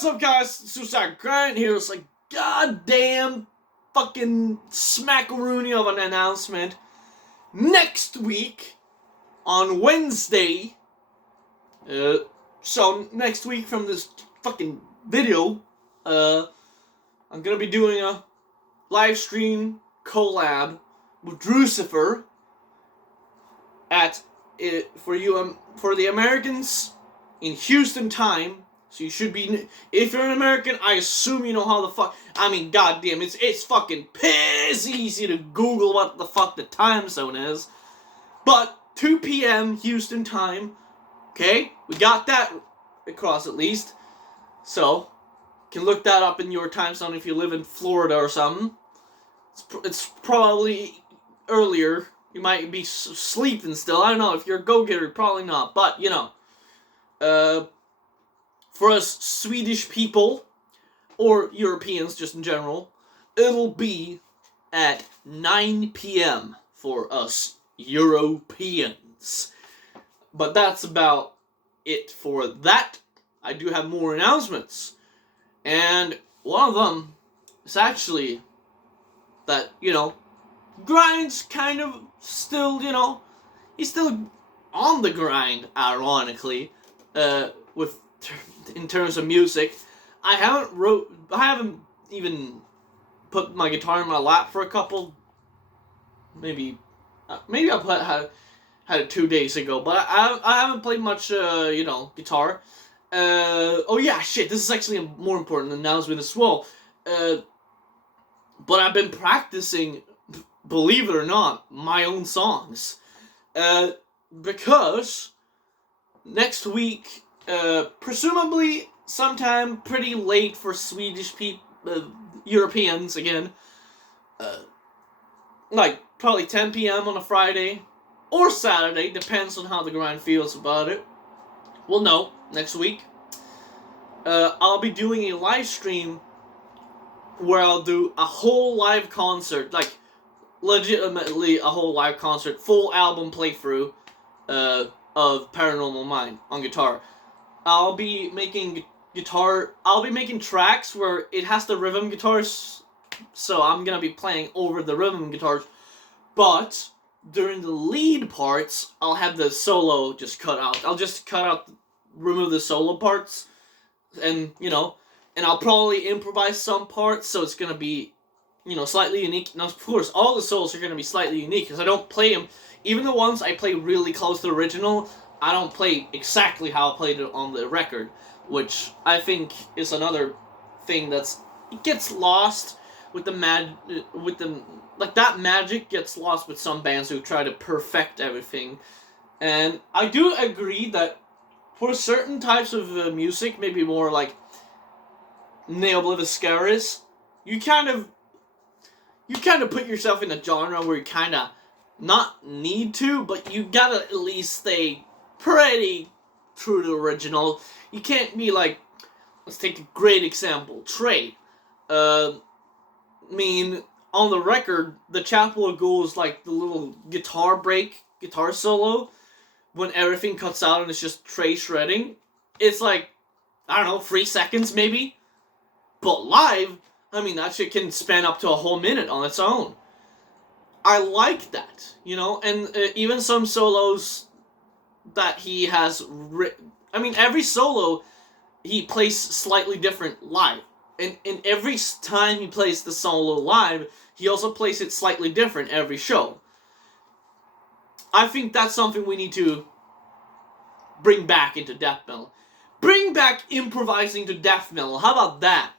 What's up, guys? Suicide Grind here. It's like goddamn fucking smackaroonie of an announcement. Next week, on Wednesday, so next week from this fucking video, I'm gonna be doing a live stream collab with Drucifer for the Americans in Houston time. So you should be, if you're an American, I assume you know how the fuck, I mean, goddamn, it's fucking piss easy to Google what the fuck the time zone is. But 2 p.m. Houston time, okay? We got that across at least. So, you can look that up in your time zone if you live in Florida or something. It's probably earlier. You might be sleeping still. I don't know. If you're a go-getter, probably not. But, you know, for us Swedish people, or Europeans just in general, it'll be at 9 p.m. for us Europeans. But that's about it for that. I do have more announcements. And one of them is actually that, you know, Grind's kind of still, you know, he's still on the grind, ironically, in terms of music. I haven't even put my guitar in my lap for a couple, maybe I had it 2 days ago, but I haven't played much, you know, guitar. Oh yeah, shit, this is actually a more important announcement as well. But I've been practicing, believe it or not, my own songs. Because next week, presumably sometime pretty late for Swedish Europeans again, like probably 10 p.m. on a Friday or Saturday, depends on how the grind feels about it. Well, no, next week, I'll be doing a live stream where I'll do a whole live concert, like legitimately a whole live concert, full album playthrough of Paranormal Mind on guitar. I'll be making tracks where it has the rhythm guitars, so I'm gonna be playing over the rhythm guitars, but during the lead parts, I'll have the solo just cut out. I'll just remove the solo parts, and, you know, and I'll probably improvise some parts, so it's gonna be, you know, slightly unique. Now, of course, all the solos are gonna be slightly unique, because I don't play them, even the ones I play really close to the original, I don't play exactly how I played it on the record, which I think is another thing it gets lost with that magic gets lost with some bands who try to perfect everything. And I do agree that for certain types of music, maybe more like Neobliviscaris, you kind of put yourself in a genre where you kind of not need to, but you gotta at least stay pretty true to the original. You can't be like, let's take a great example, Trey. I mean, on the record, the Chapel of Ghouls, like the little guitar solo, when everything cuts out and it's just Trey shredding, it's like, I don't know, 3 seconds maybe? But live, I mean, that shit can span up to a whole minute on its own. I like that, you know, and even some solos that he has I mean, every solo he plays slightly different live. And every time he plays the solo live, he also plays it slightly different every show. I think that's something we need to bring back into death metal. Bring back improvising to death metal. How about that?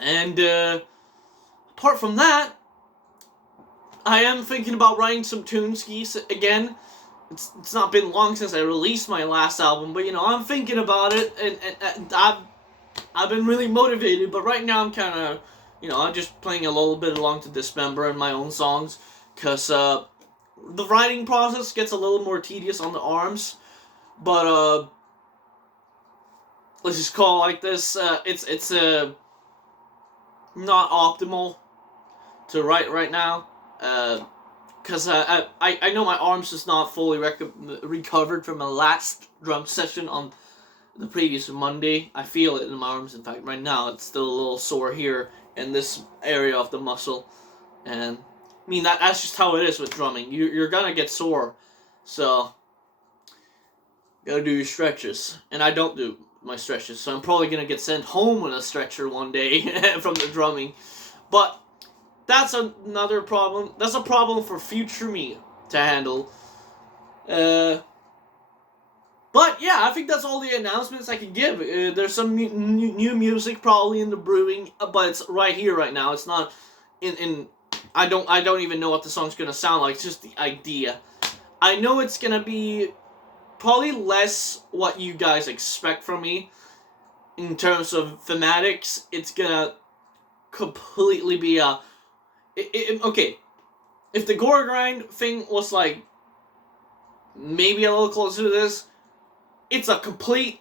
And apart from that, I am thinking about writing some tune skis again. It's not been long since I released my last album, but, you know, I'm thinking about it, and I've been really motivated, but right now I'm kind of, you know, I'm just playing a little bit along to Dismember and my own songs, because the writing process gets a little more tedious on the arms, but let's just call it like this, it's not optimal to write right now, because I know my arm's just not fully recovered from my last drum session on the previous Monday. I feel it in my arms. In fact, right now it's still a little sore here in this area of the muscle. And I mean that's just how it is with drumming. You're gonna get sore, so gotta do your stretches. And I don't do my stretches, so I'm probably gonna get sent home with a stretcher one day from the drumming. But that's another problem. That's a problem for future me to handle. But yeah, I think that's all the announcements I can give. There's some new music probably in the brewing, but it's right here right now. It's not in. I don't even know what the song's gonna sound like. It's just the idea. I know it's gonna be probably less what you guys expect from me in terms of thematics. It's gonna completely be a. Okay, if the gore grind thing was like maybe a little closer to this, it's a complete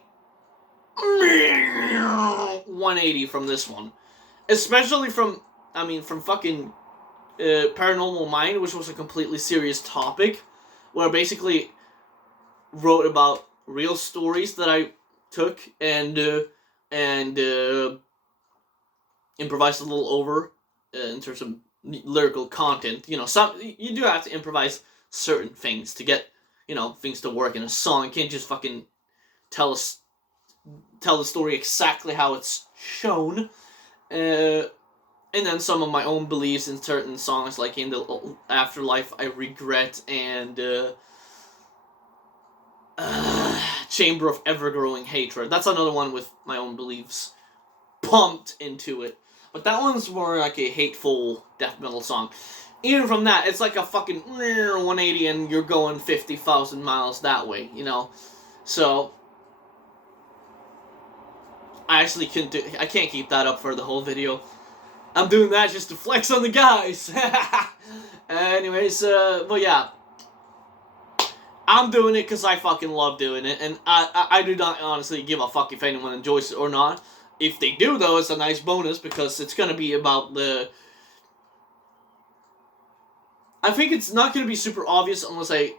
180 from this one. Especially from fucking Paranormal Mind, which was a completely serious topic, where I basically wrote about real stories that I took and improvised a little over in terms of lyrical content. You know, you do have to improvise certain things to get, you know, things to work in a song. You can't just fucking tell the story exactly how it's shown. And then some of my own beliefs in certain songs, like in the Afterlife, I Regret, and Chamber of Ever-Growing Hatred. That's another one with my own beliefs pumped into it. But that one's more like a hateful death metal song. Even from that, it's like a fucking 180 and you're going 50,000 miles that way, you know? So I actually I can't keep that up for the whole video. I'm doing that just to flex on the guys. Anyways, but yeah. I'm doing it because I fucking love doing it, and I do not honestly give a fuck if anyone enjoys it or not. If they do, though, it's a nice bonus, because it's gonna be about the... I think it's not gonna be super obvious unless I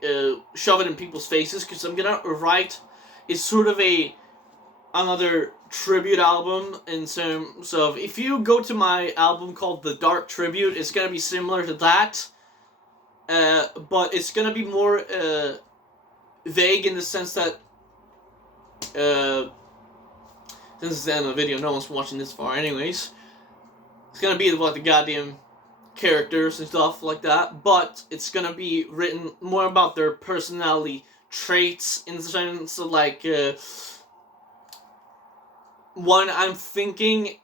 shove it in people's faces, because I'm gonna write... It's sort of another tribute album in terms of... If you go to my album called The Dark Tribute, it's gonna be similar to that. But it's gonna be more vague in the sense that since it's the end of the video, no one's watching this far anyways. It's gonna be about the goddamn characters and stuff like that, but it's gonna be written more about their personality traits in the sense of like one, I'm thinking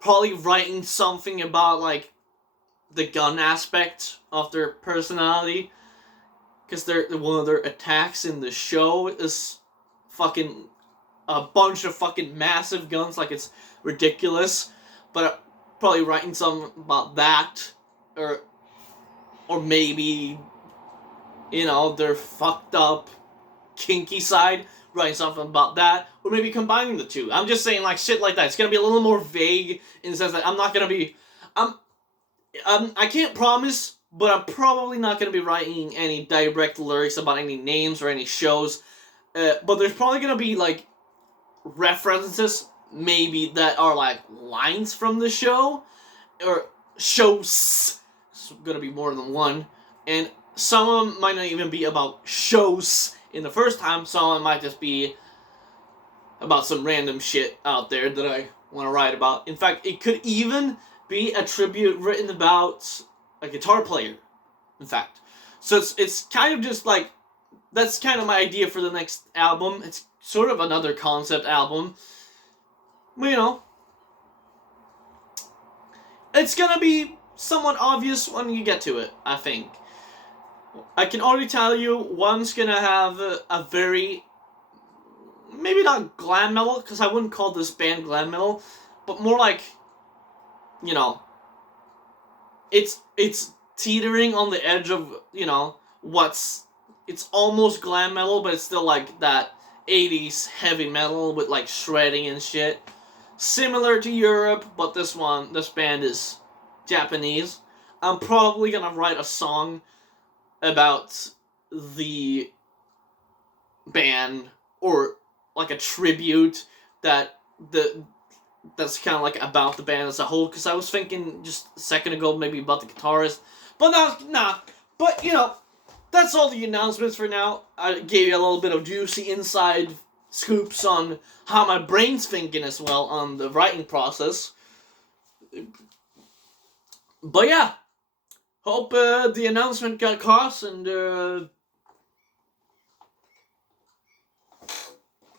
probably writing something about like the gun aspect of their personality, because one of their attacks in the show is fucking a bunch of fucking massive guns, like it's ridiculous. But probably writing something about that, or maybe, you know, their fucked up kinky side, writing something about that, or maybe combining the two. I'm just saying, like, shit like that. It's gonna be a little more vague in the sense that I'm not gonna be, I can't promise, but I'm probably not gonna be writing any direct lyrics about any names or any shows. But there's probably gonna be like references, maybe, that are like lines from the show, or shows. It's gonna be more than one, and some of them might not even be about shows in the first time. Some of them might just be about some random shit out there that I want to write about. In fact, it could even be a tribute written about a guitar player, in fact. So it's kind of just like, that's kind of my idea for the next album. It's sort of another concept album. But, you know, it's gonna be somewhat obvious when you get to it, I think. I can already tell you, one's gonna have a very, maybe not glam metal, because I wouldn't call this band glam metal, but more like, you know, it's teetering on the edge of, you know, it's almost glam metal, but it's still like that 80s heavy metal with like shredding and shit. Similar to Europe, but this band is Japanese. I'm probably gonna write a song about the band, or like a tribute that's kind of like about the band as a whole. Because I was thinking just a second ago maybe about the guitarist, but nah. But you know, that's all the announcements for now. I gave you a little bit of juicy inside scoops on how my brain's thinking as well on the writing process. But yeah, hope the announcement got across, and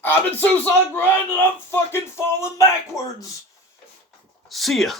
I'm in Suicide Grind and I'm fucking falling backwards. See ya.